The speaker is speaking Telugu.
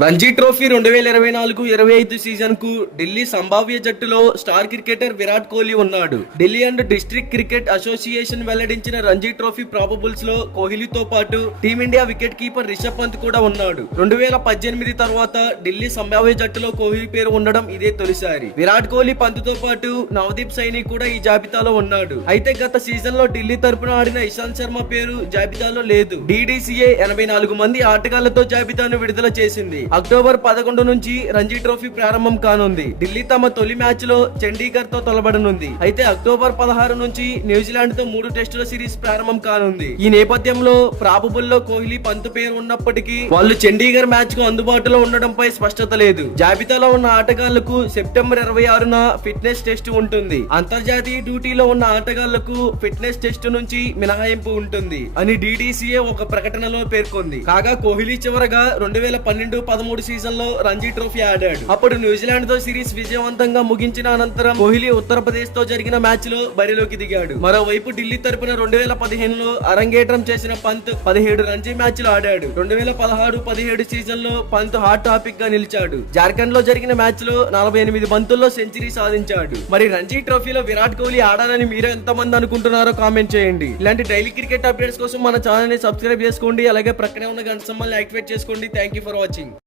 రంజీ ట్రోఫీ 2024-25 సీజన్ కు ఢిల్లీ సంభావ్య జట్టులో స్టార్ క్రికెటర్ విరాట్ కోహ్లీ ఉన్నాడు. Delhi and district cricket association వెల్లడించిన రంజీ ట్రోఫీ ప్రాబబుల్స్ లో కోహ్లీతో పాటు Team India wicket keeper Rishabh Pant కూడా ఉన్నాడు. 2018 తర్వాత ఢిల్లీ సంభావ్య జట్టులో కోహ్లీ పేరు ఉండడం ఇదే తొలిసారి. విరాట్ కోహ్లీ, పంత్ తో పాటు నవదీప్ సైని కూడా ఈ జాబితాలో ఉన్నాడు. అయితే గత సీజన్ లో ఢిల్లీ తరపున ఆడిన ఇషాంత్ శర్మ పేరు జాబితాలో లేదు. DDCA 84 మంది ఆటగాళ్లతో జాబితాను విడుదల చేసింది. అక్టోబర్ 11 నుంచి రంజీ ట్రోఫీ ప్రారంభం కానుంది. ఢిల్లీ తమ తొలి మ్యాచ్ లో చండీగఢ్ తో తలబడనుంది. అయితే అక్టోబర్ 16 నుంచి న్యూజిలాండ్ తో 3 టెస్టుల సిరీస్ ప్రారంభం కానుంది. ఈ నేపథ్యంలో ప్రాబబుల్ లో కోహ్లీ, పంత్ పేరు ఉన్నప్పటికీ వాళ్ళు చండీగఢ్ మ్యాచ్ కు అందుబాటులో ఉండడంపై స్పష్టత లేదు. జాబితాలో ఉన్న ఆటగాళ్లకు సెప్టెంబర్ 26న ఫిట్నెస్ టెస్ట్ ఉంటుంది. అంతర్జాతీయ డ్యూటీలో ఉన్న ఆటగాళ్లకు ఫిట్నెస్ టెస్ట్ నుంచి మినహాయింపు ఉంటుంది అని DDCA ఒక ప్రకటనలో పేర్కొంది. కాగా కోహ్లీ చివరగా 2012-13 సీజన్ లో రంజీ ట్రోఫీ ఆడాడు. అప్పుడు న్యూజిలాండ్ తో సిరీస్ విజయవంతంగా ముగించిన అనంతరం కోహ్లీ ఉత్తరప్రదేశ్ తో జరిగిన మ్యాచ్ లో బరిలోకి దిగాడు. మరోవైపు ఢిల్లీ తరపున 2015లో అరంగేట్రం చేసిన పంత్ 17 రంజీ మ్యాచ్లు ఆడాడు. 2016-17 సీజన్ లో పంత్ హాట్ టాపిక్ గా నిలిచాడు. జార్ఖండ్ లో జరిగిన మ్యాచ్ లో 48 బంతుల్లో సెంచరీ సాధించాడు. మరి రంజీ ట్రోఫీలో విరాట్ కోహ్లీ ఆడాలని మీరు ఎంతమంది అనుకుంటున్నారో కామెంట్ చేయండి. ఇలాంటి డైలీ క్రికెట్ అప్డేట్స్ కోసం మన ఛానల్ ని సబ్స్క్రైబ్ చేసుకోండి. అలాగే ప్రక్కనే ఉన్న గంట సింబల్ ని యాక్టివేట్ చేసుకోండి. Thank you for watching.